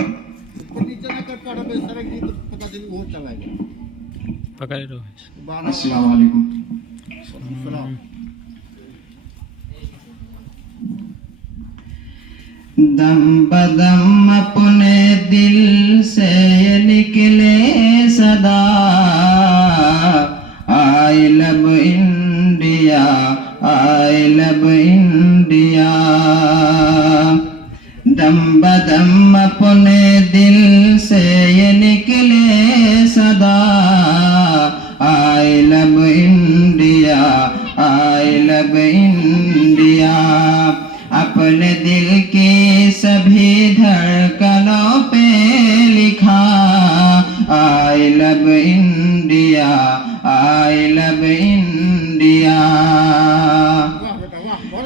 नीचे ना कर काढ़ा पे सरक जी तो पता चली वो चला गया। पकड़े रहो। अस्सलाम वालेकुम। सलाम। दम बदम अपने दिल से ये निकले सदा, I love India, I love India. दम बदम अपने दिल से ये निकले सदा, I love India, I love India. अपने दिल की सभी धड़कनों पे लिखा, I love India, I love India.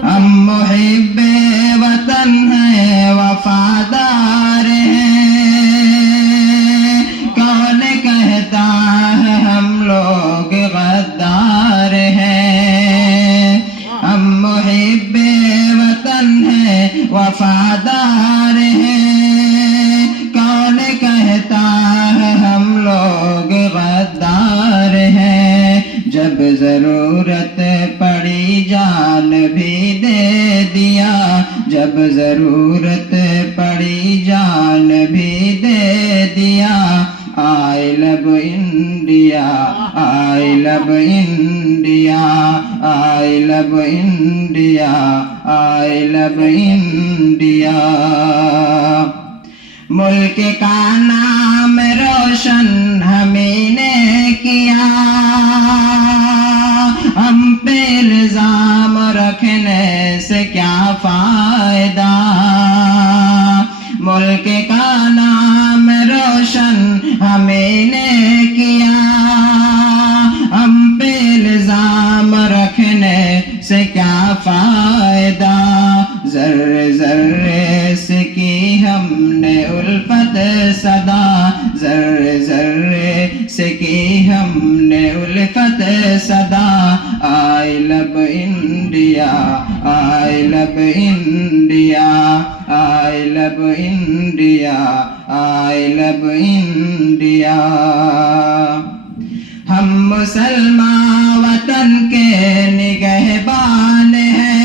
हम मुहिब्बे वतन हैं, वफादार हैं, कौन कहता है हम लोग गद्दार हैं। हम मुहिब्बे वतन हैं, वफादार हैं, कौन कहता है हम लोग गद्दार हैं। जब जरूरत पड़ी जान भी दे दिया, जब जरूरत पड़ी जान भी दे दिया, I love India, I love India, I love India, I love India. मुल्क का नाम रोशन हमी ने किया, हम पे इल्जाम रखने से क्या फायदा। मुल्क का नाम रोशन हमी ने किया, हम पे इल्जाम रखने से क्या फायदा। जर्रे जर्रे से की हमने उल्फत सदा, जर्रे जर्रे से की हमने उल्फत सदा, I love India, I love India, I love India, I love India. हम मुसलमान वतन के निगहबान हैं,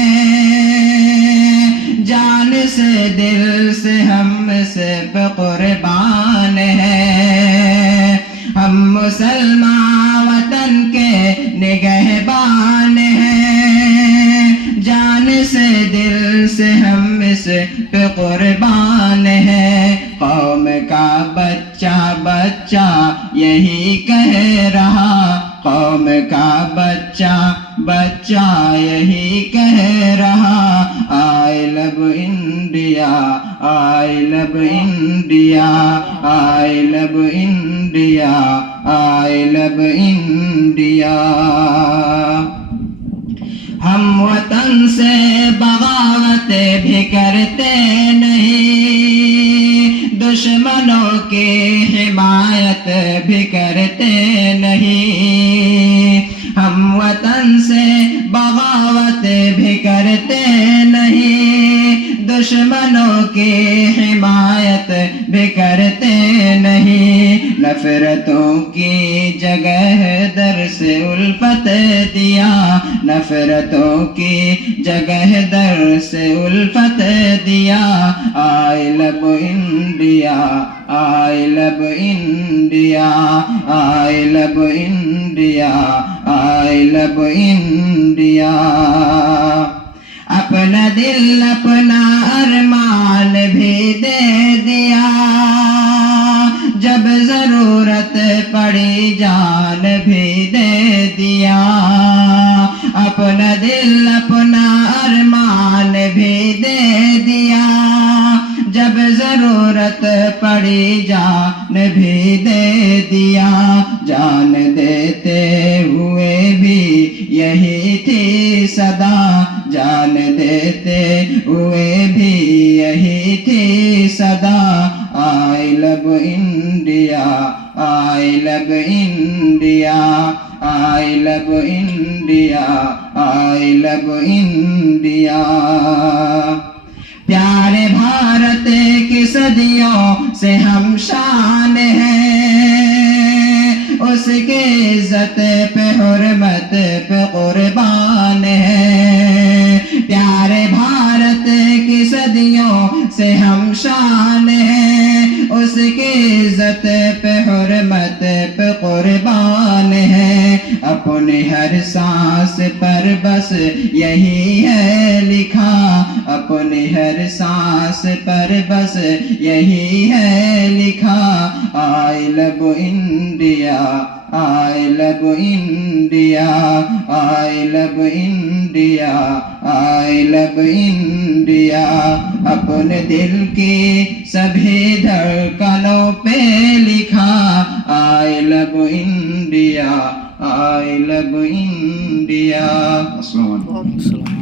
जान से दिल से हम सब कुर्बान हैं। हम मुसलमान वतन के निगहबान हैं, जान से दिल से हम इस पे कुर्बान हैं। कौम का बच्चा बच्चा यही कह रहा, कौम का बच्चा बच्चा यही कह रहा, I love India, I love India, I love India, I love India. हम वतन से बगावत भी करते नहीं, दुश्मनों की हिमायत भी करते नहीं। हम वतन से बगावत भी करते नहीं, दुश्मनों की हिमायत भी करते नहीं। नफरतों की जगह दर से उल्फत दिया, नफरतों की जगह दर से उल्फत दिया, I love India, I love India, I love India, I love India. अपना दिल अपना अरमान भी दे दिया, जब जरूरत पड़ी जान भी दे दिया। अपना दिल अपना अरमान भी दे दिया, जब जरूरत पड़ी जान भी दे दिया। जान देते हुए भी यही थी सदा, जान देते हुए भी यही थी सदा, I love India, I love India, I love India, I love India. प्यारे भारत की सदियों से हम शान हैं, उसके इज्जत पे हुर्मत पे कुर्बान हैं। प्यारे भारत की सदियों से हम शान हैं, उसके इज्जत पे हुर्मत पे कुर्बान हैं। अपने हर सांस पर बस यही है लिखा, अपने हर सांस पर बस यही है लिखा, I love India, I love India, I love India, I love India. अपने दिल की सभी धड़कनों पे लिखा, I love India, I love India. अस्सलाम वालेकुम। अस्सलाम।